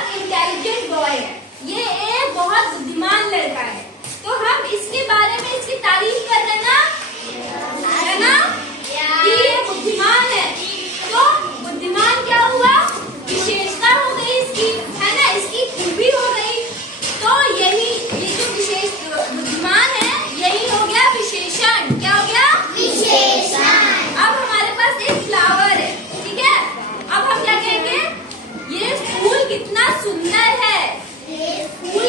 बहुत intelligent boy है, ये एक बहुत बुद्धिमान लड़का है। तो हम इसके बारे में इसकी तारीफ कर रहे हैं ना, है ना, कि ये बुद्धिमान है। तो बुद्धिमान क्या हुआ, विशेषता हो गई इसकी, है ना, इसकी खूबी हो गई। तो यही ये जो विशेष बुद्धिमान है यही हो गया विशेषण। क्या हो गया, विशेषण। अब हमारे पास एक फ्लावर है, ठीक है। अब हम क्या कहेंगे, ये फूल कितना सुंदर है, ये फूल